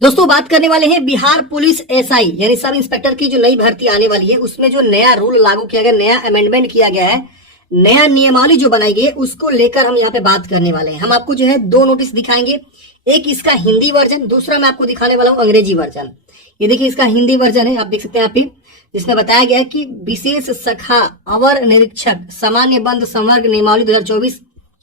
दोस्तों बात करने वाले हैं बिहार पुलिस एसआई यानी सब इंस्पेक्टर की जो नई भर्ती आने वाली है उसमें जो नया रूल लागू किया गया, नया अमेंडमेंट किया गया है, नया नियमावली जो बनाई गई है उसको लेकर हम यहाँ पे बात करने वाले हैं। हम आपको जो है दो नोटिस दिखाएंगे, एक इसका हिंदी वर्जन, दूसरा मैं आपको दिखाने वाला हूँ अंग्रेजी वर्जन। ये देखिए इसका हिंदी वर्जन है, आप देख सकते हैं यहाँ पे, जिसमें बताया गया है कि विशेष शाखा अवर निरीक्षक सामान्य बंद संवर्ग नियमावली 2024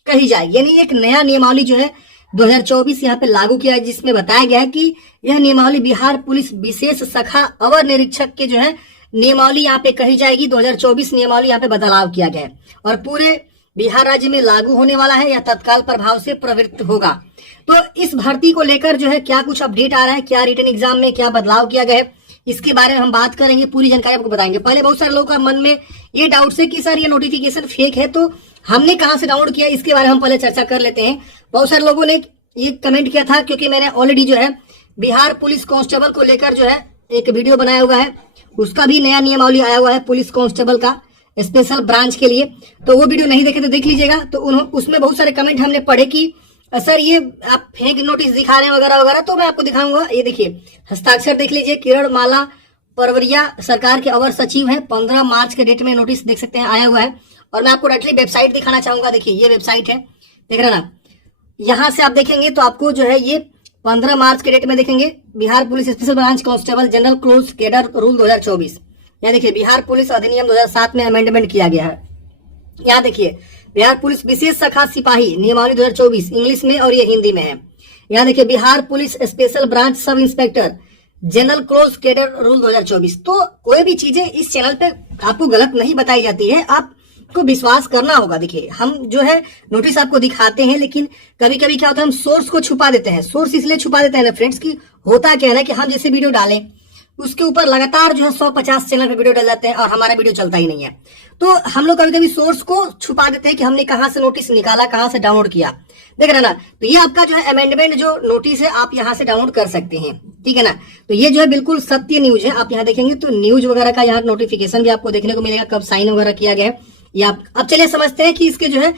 कही जाएगी। यानी एक नया नियमावली जो है 2024 यहाँ पे लागू किया है, जिसमें बताया गया है कि यह नियमावली बिहार पुलिस विशेष शाखा अवर निरीक्षक के जो है नियमावली यहाँ पे कही जाएगी। 2024 नियमावली यहाँ पे बदलाव किया गया है और पूरे बिहार राज्य में लागू होने वाला है या तत्काल प्रभाव से प्रवृत्त होगा। तो इस भर्ती को लेकर जो है क्या कुछ अपडेट आ रहा है, क्या रिटन एग्जाम में क्या बदलाव किया गया है, इसके बारे में हम बात करेंगे, पूरी जानकारी आपको बताएंगे। पहले बहुत सारे लोगों का मन में ये डाउट है कि सर ये नोटिफिकेशन फेक है, तो हमने कहां से डाउनलोड किया, इसके बारे में हम पहले चर्चा कर लेते हैं। बहुत सारे लोगों ने ये कमेंट किया था क्योंकि मैंने ऑलरेडी जो है बिहार पुलिस कांस्टेबल को लेकर जो है एक वीडियो बनाया हुआ है, उसका भी नया नियमावली आया हुआ है पुलिस कांस्टेबल का स्पेशल ब्रांच के लिए। तो वो वीडियो नहीं देखे तो देख लीजिएगा। तो उसमें बहुत सारे कमेंट हमने पढ़े कि सर ये आप फेक नोटिस दिखा रहे हैं वगैरह वगैरह। तो मैं आपको दिखाऊंगा, ये देखिए हस्ताक्षर देख लीजिए, किरण माला परवरिया सरकार के अवर सचिव है। 15 मार्च के डेट में नोटिस देख सकते हैं आया हुआ है। और मैं आपको डायरेक्टली वेबसाइट दिखाना चाहूंगा, देखिए ये वेबसाइट है, देख रहे ना, यहां से आप देखेंगे तो आपको जो है ये 15 मार्च के डेट में देखेंगे Bihar police special branch constable general close cadre rule 2024। यहाँ देखिए बिहार पुलिस अधिनियम 2007 में अमेंडमेंट किया गया है। यहाँ देखिए बिहार पुलिस विशेष शाखा सिपाही नियमावली 2024 इंग्लिश में और ये हिंदी में है। यहाँ देखिए Bihar police special branch sub inspector general close cadre rule 2024। तो कोई भी चीजें इस चैनल पे आपको गलत नहीं बताई जाती है, आपको विश्वास करना होगा। देखिए हम जो है नोटिस आपको दिखाते हैं, लेकिन कभी कभी क्या होता है हम सोर्स को छुपा देते हैं। सोर्स इसलिए छुपा देते हैं ना फ्रेंड्स की होता क्या है ना कि हम जैसे वीडियो डालें उसके ऊपर लगातार जो है 150 चैनल पे वीडियो डाल जाते हैं और हमारा वीडियो चलता ही नहीं है। तो हम लोग कभी कभी सोर्स को छुपा देते हैं कि हमने कहां से नोटिस निकाला, कहां से डाउनलोड किया, देख रहे ना। तो ये आपका जो है अमेंडमेंट जो नोटिस है आप यहाँ से डाउनलोड कर सकते हैं, ठीक है ना। तो ये जो है बिल्कुल सत्य न्यूज है। आप यहाँ देखेंगे तो न्यूज वगैरह का यहाँ नोटिफिकेशन भी आपको देखने को मिलेगा, कब साइन वगैरह किया गया है ये आप। अब चलिए समझते हैं कि इसके जो है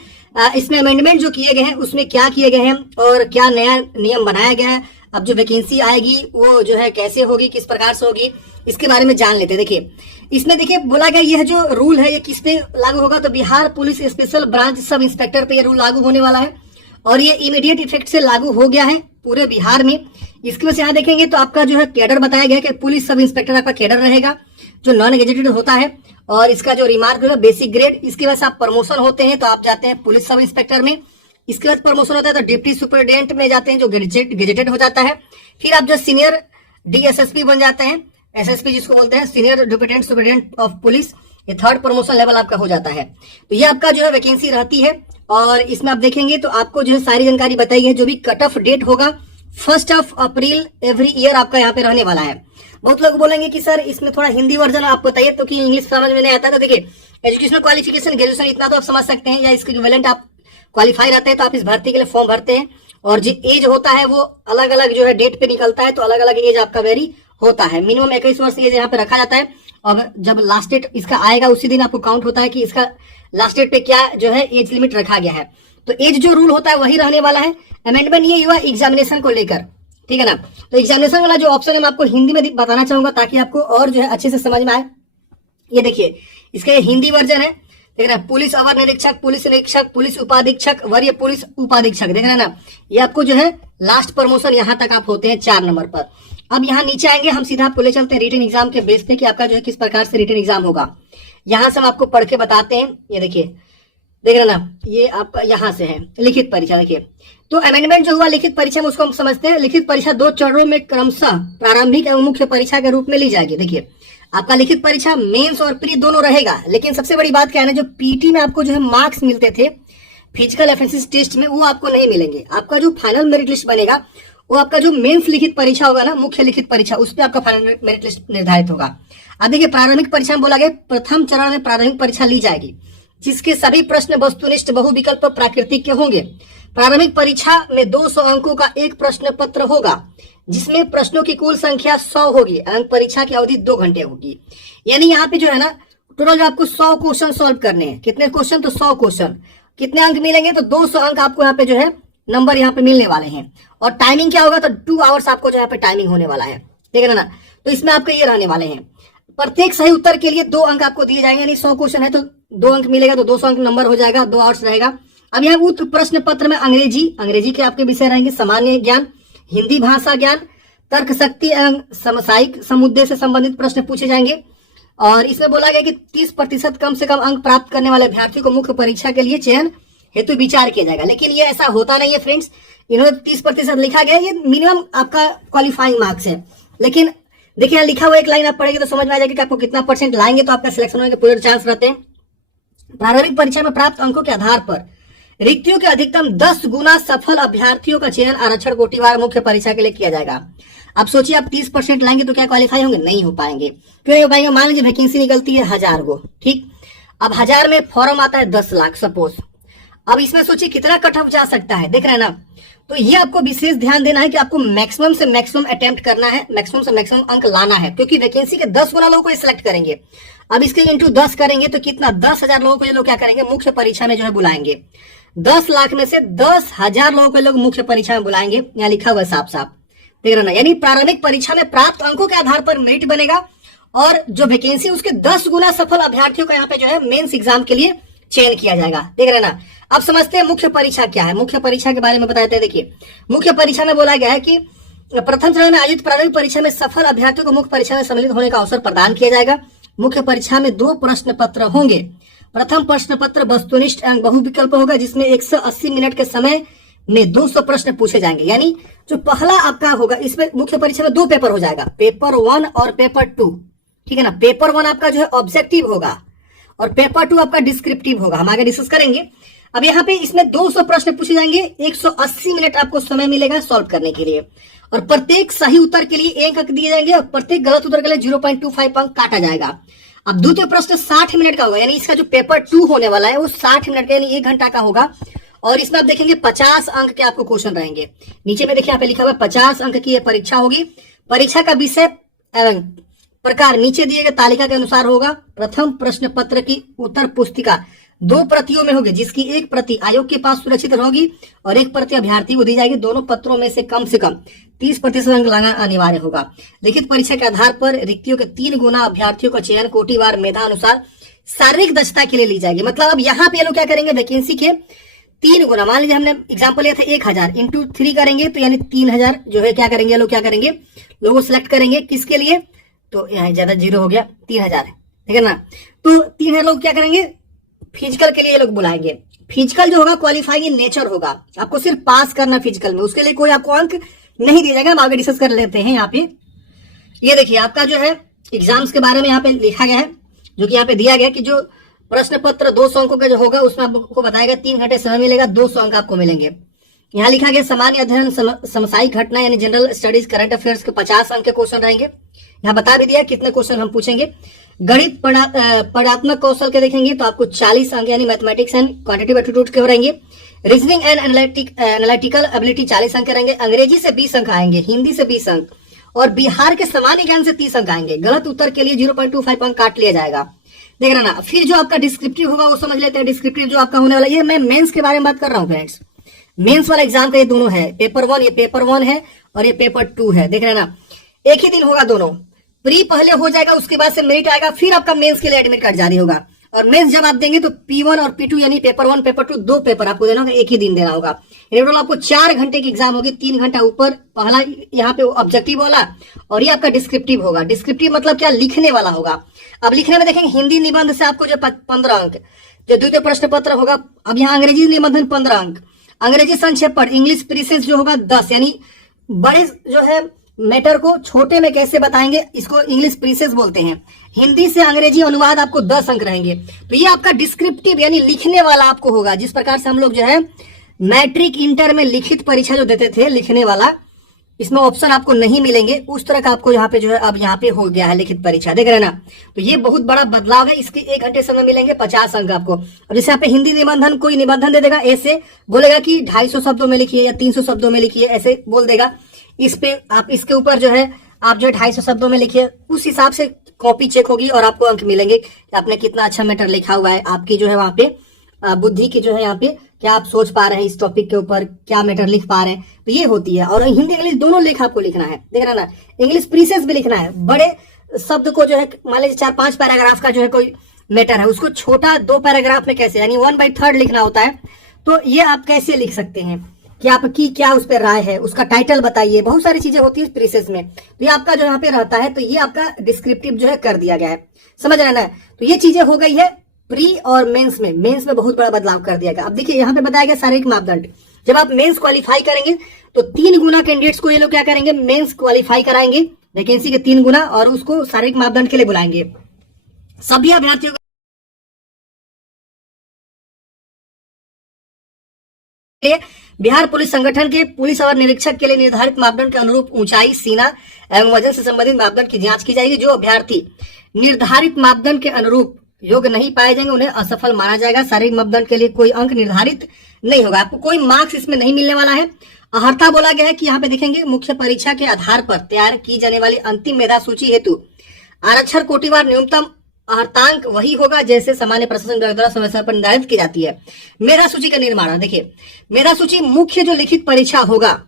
इसमें अमेंडमेंट जो किए गए हैं उसमें क्या किए गए हैं और क्या नया नियम बनाया गया है। अब जो वैकेंसी आएगी वो जो है कैसे होगी, किस प्रकार से होगी, इसके बारे में जान लेते हैं। देखिए इसमें देखिए बोला गया यह जो रूल है ये किस पे लागू होगा, तो Bihar police special branch sub inspector पे ये रूल लागू होने वाला है और ये इमीडिएट इफेक्ट से लागू हो गया है पूरे बिहार में। इसके वजह से यहाँ देखेंगे तो आपका जो है कैडर बताया गया कि पुलिस सब इंस्पेक्टर आपका कैडर रहेगा जो नॉन गेजेटेड होता है। और इसका जो रिमार्क है बेसिक ग्रेड, इसके वजह से आप प्रमोशन होते हैं तो आप जाते हैं पुलिस सब इंस्पेक्टर में। इसके बाद प्रमोशन होता है तो डिप्टी सुपरिटेंडेंट में जाते हैं जो गेजेटेड हो जाता है। फिर आप जो सीनियर डीएसएसपी बन जाते हैं, एसएसपी जिसको बोलते हैं senior deputy superintendent of police, ये थर्ड प्रमोशन लेवल आपका हो जाता है। तो ये आपका जो है वैकेंसी रहती है और इसमें आप देखेंगे तो आपको जो है सारी जानकारी बताई है। जो भी कट ऑफ डेट होगा 1 अप्रैल एवरी ईयर आपका यहाँ पे रहने वाला है। बहुत लोग बोलेंगे कि सर इसमें थोड़ा हिंदी वर्जन आप बताइए तो कि इंग्लिश समझ में नहीं आता। तो देखिए एजुकेशनल क्वालिफिकेशन ग्रेजुएशन इतना तो आप समझ सकते हैं या इसके इक्विवेलेंट आप क्वालिफाई रहते हैं तो आप इस भर्ती के लिए फॉर्म भरते हैं। और जो एज होता है वो अलग अलग जो है डेट पे निकलता है, तो अलग अलग एज आपका वेरी होता है। मिनिमम 21 वर्ष एज यहाँ पे रखा जाता है और जब लास्ट डेट इसका आएगा उसी दिन आपको काउंट होता है कि इसका लास्ट डेट पे क्या जो है एज लिमिट रखा गया है। तो एज जो रूल होता है वही रहने वाला है। अमेंडमेंट ये हुआ एग्जामिनेशन को लेकर, ठीक है ना। तो एग्जामिनेशन वाला जो ऑप्शन है मैं आपको हिंदी में बताना चाहूंगा ताकि आपको और जो है अच्छे से समझ में आए। ये देखिए इसका ये हिंदी वर्जन है, देख रहे हैं, पुलिस अवर निरीक्षक, पुलिस निरीक्षक, पुलिस उपाधीक्षक, वरीय पुलिस उपाधीक्षक, देख रहे हैं ना। ये आपको जो है लास्ट प्रमोशन यहाँ तक आप होते हैं 4 नंबर पर। अब यहाँ नीचे आएंगे हम सीधा आपको ले चलते हैं रिटन एग्जाम के बेस पे कि आपका जो है किस प्रकार से रिटन एग्जाम होगा। यहाँ से हम आपको पढ़ के बताते हैं। ये देखिए देख रहे ना, ये आपका यहाँ से है लिखित परीक्षा। देखिए तो अमेंडमेंट जो हुआ लिखित परीक्षा में उसको हम समझते हैं। लिखित परीक्षा 2 चरणों में क्रमशः प्रारंभिक एवं मुख्य परीक्षा के रूप में ली जाएगी। देखिए आपका लिखित परीक्षा मेंस और प्री दोनों रहेगा, लेकिन सबसे बड़ी बात क्या है ना, जो पीटी में आपको जो है मार्क्स मिलते थे फिजिकल एफिशिएंसी टेस्ट में वो आपको नहीं मिलेंगे। आपका जो फाइनल मेरिट लिस्ट बनेगा वो आपका जो मेंस लिखित परीक्षा होगा ना, मुख्य लिखित परीक्षा, उस पर आपका फाइनल मेरिट लिस्ट निर्धारित होगा। अब देखिए प्रारंभिक परीक्षा में बोला गया प्रथम चरण में प्रारंभिक परीक्षा ली जाएगी जिसके सभी प्रश्न वस्तुनिष्ठ बहुविकल्प प्राकृतिक के होंगे। प्रारंभिक परीक्षा में 200 अंकों का एक प्रश्न पत्र होगा जिसमें प्रश्नों की कुल संख्या 100 होगी। अंक परीक्षा की अवधि 2 घंटे होगी। यानी यहाँ पे जो है ना टोटल आपको 100 क्वेश्चन सॉल्व करने हैं। कितने क्वेश्चन, तो 100 क्वेश्चन। कितने अंक मिलेंगे, तो 200 अंक आपको यहाँ पे जो है नंबर यहाँ पे मिलने वाले हैं। और टाइमिंग क्या होगा, तो 2 आवर्स आपको जो यहाँ पे टाइमिंग होने वाला है, ठीक है ना। तो इसमें आपके ये रहने वाले हैं। प्रत्येक सही उत्तर के लिए 2 अंक आपको दिए जाएंगे, यानी 100 क्वेश्चन है तो 2 अंक मिलेगा, तो 200 अंक नंबर हो जाएगा, 2 आवर्स रहेगा। अब यहाँ उत्तर प्रश्न पत्र में अंग्रेजी के आपके विषय रहेंगे, सामान्य ज्ञान, हिंदी भाषा ज्ञान, तर्क शक्ति एवं समसामयिक समुद्दे से संबंधित प्रश्न पूछे जाएंगे। और इसमें बोला गया कि 30% कम से कम अंक प्राप्त करने वाले अभ्यर्थी को मुख्य परीक्षा के लिए चयन हेतु विचार किया जाएगा। लेकिन ये ऐसा होता नहीं है फ्रेंड्स, इन्होंने 30% लिखा गया, ये मिनिमम आपका क्वालिफाइंग मार्क्स है। लेकिन देखिए यहाँ लिखा हुआ एक लाइन आप पढ़ेंगे तो समझ में आ जाएगा कि आपको कितना परसेंट लाएंगे तो आपका सिलेक्शन होने के पूरे चांस रहते हैं। प्रारंभिक परीक्षा में प्राप्त अंकों के आधार पर रिक्तियों के अधिकतम 10 गुना सफल अभ्यर्थियों का चयन आरक्षण कोटिवार मुख्य परीक्षा के लिए किया जाएगा। अब सोचिए आप 30% लाएंगे तो क्या क्वालिफाई होंगे, नहीं हो पाएंगे। क्यों नहीं हो पाएंगे, मान लीजिए वैकेंसी निकलती है 1000 को, ठीक। अब 1000 में फॉर्म आता है 10 लाख सपोज। अब इसमें सोचिए कितना कट ऑफ जा सकता है, देख रहे हैं ना। तो ये आपको विशेष ध्यान देना है कि आपको मैक्सिमम से मैक्सिमम अटेम्प्ट करना है, मैक्सिमम से मैक्सिमम अंक लाना है, क्योंकि वैकेंसी के 10 गुना लोगों को सिलेक्ट करेंगे। अब इसके इंटू 10 करेंगे तो कितना, 10,000 लोगों को ये लोग क्या करेंगे, मुख्य परीक्षा में जो है बुलाएंगे। 10 लाख में से 10,000 लोगों को लोग मुख्य परीक्षा में बुलाएंगे, यहाँ लिखा हुआ है साफ साफ, देख रहे ना। यानी प्रारंभिक परीक्षा में प्राप्त अंकों के आधार पर मेरिट बनेगा और जो वैकेंसी उसके 10 गुना सफल अभ्यर्थियों का यहाँ पे जो है मेंस एग्जाम के लिए चयन किया जाएगा, देख रहे ना। अब समझते हैं मुख्य परीक्षा क्या है। मुख्य परीक्षा के बारे में बताते हैं। देखिए मुख्य परीक्षा में बोला गया है कि प्रथम चरण में आयोजित प्रारंभिक परीक्षा में सफल अभ्यर्थियों को मुख्य परीक्षा में सम्मिलित होने का अवसर प्रदान किया जाएगा। मुख्य परीक्षा में 2 प्रश्न पत्र होंगे। प्रथम प्रश्न पत्र वस्तुनिष्ठ एवं बहुविकल्प होगा, जिसमें 180 मिनट के समय में 200 प्रश्न पूछे जाएंगे। यानी जो पहला आपका होगा, इसमें मुख्य परीक्षा में 2 पेपर हो जाएगा, पेपर 1 और पेपर 2, ठीक है ना। पेपर 1 आपका जो है ऑब्जेक्टिव होगा और पेपर 2 आपका डिस्क्रिप्टिव होगा, हम आगे डिस्कस करेंगे। अब यहाँ पे इसमें 200 प्रश्न पूछे जाएंगे, 180 मिनट आपको समय मिलेगा सॉल्व करने के लिए, और प्रत्येक सही उत्तर के लिए 1 अंक दिए जाएंगे और प्रत्येक गलत उत्तर के लिए 0.25 अंक काटा जाएगा। अब द्वितीय प्रश्न 60 मिनट का होगा, यानी इसका जो पेपर 2 होने वाला है वो 60 मिनट का यानी 1 घंटा का होगा। और इसमें आप देखेंगे 50 अंक के आपको क्वेश्चन रहेंगे। नीचे में देखिए यहाँ पे लिखा हुआ है 50 अंक की यह परीक्षा होगी। परीक्षा का विषय एवं प्रकार नीचे दिए गए तालिका के अनुसार होगा। प्रथम प्रश्न पत्र की उत्तर पुस्तिका 2 प्रतियों में होगी, जिसकी एक प्रति आयोग के पास सुरक्षित होगी और एक प्रति अभ्यर्थी को दी जाएगी। दोनों पत्रों में से कम 30% अंक लाना अनिवार्य होगा। लिखित परीक्षा के आधार पर रिक्तियों के 3 गुना अभ्यर्थियों का चयन कोटिवार मेधा अनुसार शारीरिक दक्षता के लिए ली जाएगी। मतलब अब यहाँ पे लोग क्या करेंगे, वैकेंसी के 3 गुना, मान लीजिए हमने एग्जाम्पल लिया था 1000 इंटू 3 करेंगे तो यानी 3000 जो है क्या करेंगे लोग, क्या करेंगे लोगों सिलेक्ट करेंगे किसके लिए, तो यहाँ ज्यादा 0 हो गया, 3000 ठीक है ना। तो 3000 लोग क्या करेंगे, फिजिकल के लिए ये लोग बुलाएंगे। फिजिकल जो होगा क्वालिफाइंग इन नेचर होगा, आपको सिर्फ पास करना फिजिकल में, उसके लिए कोई आपको अंक नहीं दिया जाएगा। हम आगे डिस्कस कर लेते हैं। यहाँ पे ये देखिए आपका जो है एग्जाम्स के बारे में यहाँ पे लिखा गया है, जो कि यहाँ पे दिया गया कि जो प्रश्न पत्र 200 अंकों का जो होगा उसमें आपको बताएगा 3 घंटे समय मिलेगा, 200 अंक आपको मिलेंगे। यहाँ लिखा गया सामान्य अध्ययन समसामयिक घटना यानी जनरल स्टडीज करंट अफेयर्स के 50 अंक के क्वेश्चन रहेंगे। यहाँ बता भी दिया कितने क्वेश्चन हम पूछेंगे। गणित पदात्मक कौशल के देखेंगे तो आपको 40 अंक यानी मैथमेटिक्स एंड क्वांटिटेटिव एप्टीट्यूड के रहेंगे। रीजनिंग एंड एनालिटिकल एबिलिटी 40 अंक रहेंगे। अंग्रेजी से 20 अंक आएंगे, हिंदी से 20 अंक और बिहार के सामान्य ज्ञान से 30 अंक आएंगे। गलत उत्तर के लिए 0.25 अंक काट लिया जाएगा, देख रहे ना। फिर जो आपका डिस्क्रिप्टिव होगा वो समझ लेते हैं। डिस्क्रिप्टिव जो आपका होने वाला, ये मैं मेंस के बारे में बात कर रहा हूँ फ्रेंड्स। मेंस वाला एग्जाम का ये दोनों है, पेपर 1 ये पेपर 1 है और ये पेपर 2 है, देख रहे ना। एक ही दिन होगा दोनों। प्री पहले हो जाएगा, उसके बाद से मेरिट आएगा, फिर आपका मेंस के लिए एडमिट कार्ड जारी होगा। और मेंस जब आप देंगे तो P1 और P2 यानी पेपर 1 पेपर 2 2 पेपर आपको देना होगा, एक ही दिन देना होगा। टोटल आपको 4 घंटे की एग्जाम होगी, 3 घंटा ऊपर पहला यहाँ पे ऑब्जेक्टिव वाला और ये आपका डिस्क्रिप्टिव होगा। डिस्क्रिप्टिव मतलब क्या, लिखने वाला होगा। अब लिखने में देखेंगे हिंदी निबंध से आपको जो 15 अंक, जो द्वितीय प्रश्न पत्र होगा। अब यहाँ अंग्रेजी निबंधन 15 अंक, अंग्रेजी संक्षेप पढ़, इंग्लिश प्रीसेंस जो होगा 10, यानी बड़े जो है मैटर को छोटे में कैसे बताएंगे, इसको इंग्लिश प्रीसेंस बोलते हैं। हिंदी से अंग्रेजी अनुवाद आपको 10 अंक रहेंगे। तो ये आपका डिस्क्रिप्टिव यानी लिखने वाला आपको होगा। जिस प्रकार से हम लोग जो है मैट्रिक इंटर में लिखित परीक्षा जो देते थे लिखने वाला, इसमें ऑप्शन आपको नहीं मिलेंगे, उस तरह का आपको यहाँ पे जो है अब यहाँ पे हो गया है लिखित परीक्षा, देख रहे ना। तो ये बहुत बड़ा बदलाव है। इसके 1 घंटे समय मिलेंगे, 50 अंक आपको। और जैसे यहाँ पे हिंदी निबंधन, कोई निबंधन दे देगा, ऐसे बोलेगा कि 250 शब्दों में लिखिए या 300 शब्दों में लिखिए, ऐसे बोल देगा। इस पे आप इसके ऊपर जो है आप जो 250 शब्दों में लिखिए, उस हिसाब से कॉपी चेक होगी और आपको अंक मिलेंगे कि आपने कितना अच्छा मैटर लिखा हुआ है। आपकी जो है वहां पे बुद्धि की जो है यहाँ पे क्या आप सोच पा रहे हैं इस टॉपिक के ऊपर, क्या मैटर लिख पा रहे हैं, तो ये होती है। और हिंदी इंग्लिश दोनों लेख आपको लिखना है, देख रहे ना, इंग्लिश प्रीसेस भी लिखना है। बड़े शब्द को जो है मान लीजिए 4-5 पैराग्राफ का जो है कोई मैटर है, उसको छोटा 2 पैराग्राफ में कैसे, यानी 1/3 लिखना होता है। तो ये आप कैसे लिख सकते हैं कि आपकी क्या उस पर राय है, उसका टाइटल बताइए, बहुत सारी चीजें होती है प्रीसेस में। तो ये आपका जो यहाँ पे रहता है, तो ये आपका डिस्क्रिप्टिव जो है कर दिया गया है, समझ रहे ना। तो ये चीजें हो गई है प्री और मेंस में। मेंस में बहुत बड़ा बदलाव कर दिया गया। अब देखिए यहाँ पे बताया गया शारीरिक मापदंड। जब आप मेंस क्वालिफाई करेंगे तो 3 गुना कैंडिडेट्स को ये लोग क्या करेंगे, मेंस क्वालिफाई कराएंगे वैकेंसी के 3 गुना, और उसको शारीरिक मापदंड के लिए बुलाएंगे। सभी अभ्यर्थियों बिहार पुलिस संगठन के पुलिस और निरीक्षक के लिए निर्धारित मापदंड के अनुरूप ऊंचाई, सीना एवं वजन से संबंधित मापदंड की जांच की जाएगी। जो अभ्यर्थी निर्धारित मापदंड के अनुरूप योग्य नहीं पाए जाएंगे उन्हें असफल माना जाएगा। शारीरिक मापदंड के लिए कोई अंक निर्धारित नहीं होगा, आपको कोई मार्क्स इसमें नहीं मिलने वाला है। अहर्ता बोला गया है कि यहाँ पे देखेंगे मुख्य परीक्षा के आधार पर तैयार की जाने वाली अंतिम मेधा सूची हेतु आरक्षण कोटिवार न्यूनतम अहर्तांक वही होगा जैसे सामान्य प्रशासन विभाग द्वारा समय समय पर निर्धारित की जाती है। मेधा सूची का निर्माण, देखिए मेधा सूची मुख्य जो लिखित परीक्षा होगा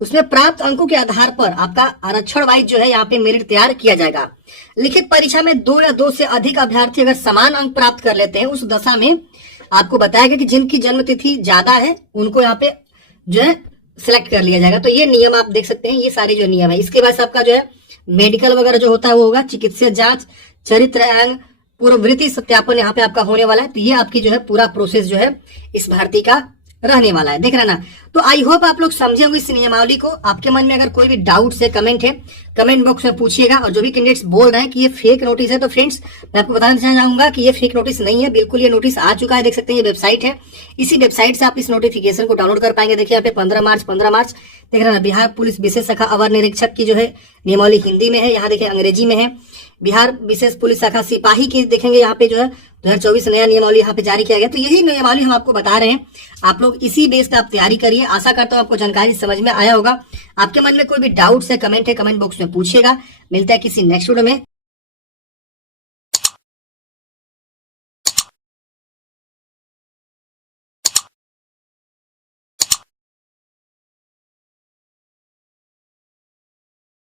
उसमें प्राप्त अंकों के आधार पर आपका आरक्षण वाइज जो है यहाँ पे मेरिट तैयार किया जाएगा। लिखित परीक्षा में 2 या 2 से अधिक अभ्यर्थी अगर समान अंक प्राप्त कर लेते हैं, उस दशा में आपको बताया गया कि जिनकी जन्म तिथि ज्यादा है उनको यहाँ पे जो है सिलेक्ट कर लिया जाएगा। तो ये नियम आप देख सकते हैं, ये सारे जो नियम है। इसके बाद आपका जो है मेडिकल वगैरह जो होता है वो होगा, चिकित्सीय जांच, चरित्र एवं पूर्ववृत्ति सत्यापन यहाँ पे आपका होने वाला है। तो ये आपकी जो है पूरा प्रोसेस जो है इस भर्ती का रहने वाला है, देख रहे ना। तो आई होप आप लोग समझे होंगे इस नियमावली को। आपके मन में अगर कोई भी डाउट है, कमेंट है, कमेंट बॉक्स में पूछिएगा। और जो भी कैंडिडेट्स बोल रहे हैं कि ये फेक नोटिस है, तो फ्रेंड्स मैं आपको बताना चाहूंगा कि ये फेक नोटिस नहीं है, बिल्कुल ये नोटिस आ चुका है। देख सकते हैं ये वेबसाइट है, इसी वेबसाइट से आप इस नोटिफिकेशन को डाउनलोड कर पाएंगे। देखिए यहाँ पे 15 मार्च देख रहे ना, बिहार पुलिस विशेष शाखा अवर निरीक्षक की जो है नियमावली हिंदी में है, यहाँ देखिए अंग्रेजी में है। बिहार विशेष पुलिस शाखा सिपाही की देखेंगे यहाँ पे जो है 2024 नया नियमावली यहाँ पे जारी किया गया। तो यही नियमावली हम आपको बता रहे हैं, आप लोग इसी बेस पे आप तैयारी करिए। आशा करता हूँ आपको जानकारी समझ में आया होगा। आपके मन में कोई भी डाउट्स है, कमेंट बॉक्स में पूछिएगा। मिलता है किसी नेक्स्ट वीडियो में।